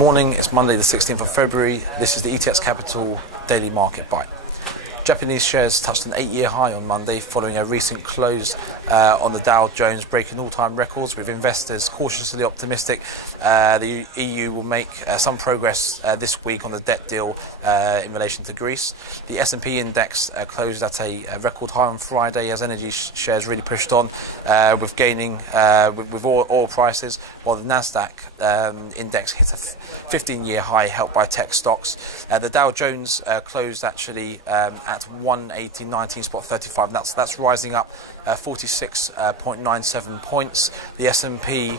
Morning, it's Monday the 16th of February. This is the ETX Capital Daily Market Bite. Japanese shares touched an 8-year high on Monday following a recent close on the Dow Jones, breaking all-time records, with investors cautiously optimistic the EU will make some progress this week on the debt deal in relation to Greece. The S&P index closed at a record high on Friday as energy shares really pushed on with gaining with oil prices, while the Nasdaq index hit a 15-year high helped by tech stocks. The Dow Jones closed actually at 118.19.35, and that's rising up 46.97 points. The S&P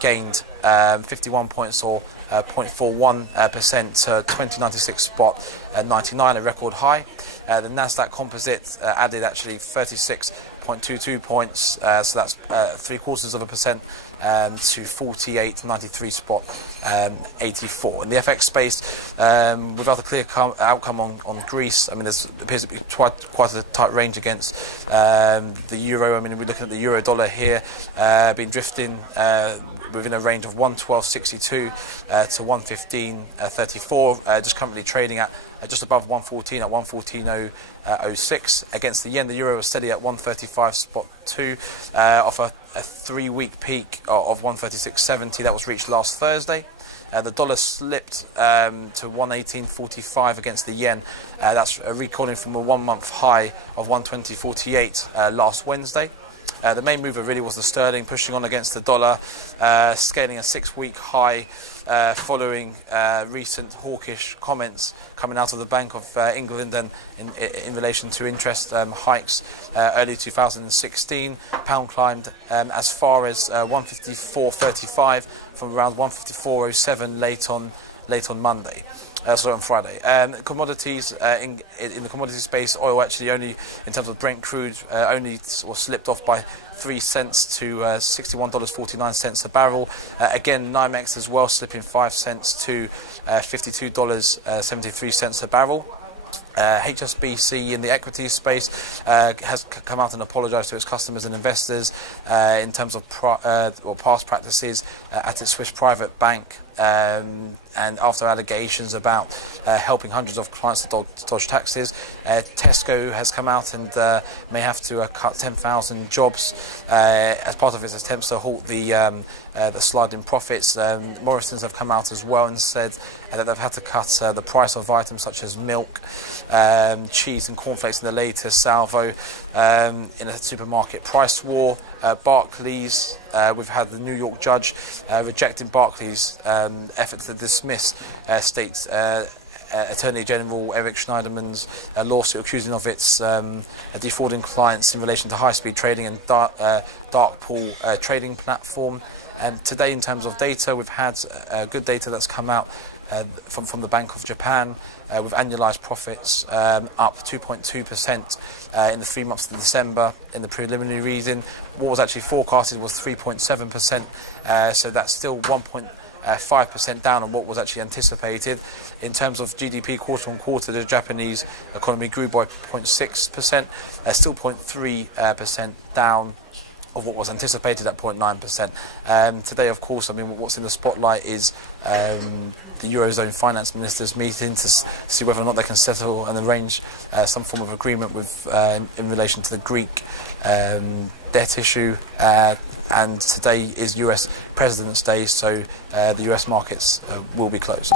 gained 51 points, or 0.41% to 2096.99, a record high. The Nasdaq Composite added actually 36.22 points, so that's 0.75% to 48.93.84. In the FX space, without a clear outcome on Greece, I mean, there appears to be quite a tight range against the euro. I mean, we're looking at the euro dollar here, been drifting within a range of 112.62 to 115.34, just currently trading at just above 114 at 114.06. Against the yen, the euro was steady at 135.2 off a 3-week peak of 136.70 that was reached last Thursday. The dollar slipped to 118.45 against the yen. That's recalling from a 1-month high of 120.48 last Wednesday. The main mover really was the sterling, pushing on against the dollar, scaling a 6-week high following recent hawkish comments coming out of the Bank of England and in relation to interest hikes early 2016. Pound climbed as far as 154.35 from around 154.07 late on Monday. On Friday. Commodities, in the commodity space, oil actually only, in terms of Brent crude, only slipped off by 3 cents to $61.49 a barrel. Again, NYMEX as well, slipping 5 cents to $52.73 a barrel. HSBC in the equities space has come out and apologised to its customers and investors in terms of past practices at its Swiss private bank, and after allegations about helping hundreds of clients to dodge taxes. Tesco has come out and may have to cut 10,000 jobs as part of its attempts to halt the slide in profits. Morrison's have come out as well and said that they've had to cut the price of items such as milk, cheese and cornflakes in the latest salvo in a supermarket price war. Barclays, we've had the New York judge rejecting Barclays' effort to dismiss State Attorney General Eric Schneiderman's lawsuit accusing of its defrauding clients in relation to high-speed trading and dark pool trading platform. And today, in terms of data, we've had good data that's come out from the Bank of Japan, with annualized profits up 2.2% in the 3 months of December. In the preliminary reading, what was actually forecasted was 3.7%, so that's still 1.5% down on what was actually anticipated. In terms of GDP quarter on quarter, the Japanese economy grew by 0.6%, still 0.3% down of what was anticipated at 0.9%. Today, of course, I mean, what's in the spotlight is the Eurozone finance ministers meeting to see whether or not they can settle and arrange some form of agreement with in relation to the Greek debt issue. And today is US President's Day, so the US markets will be closed.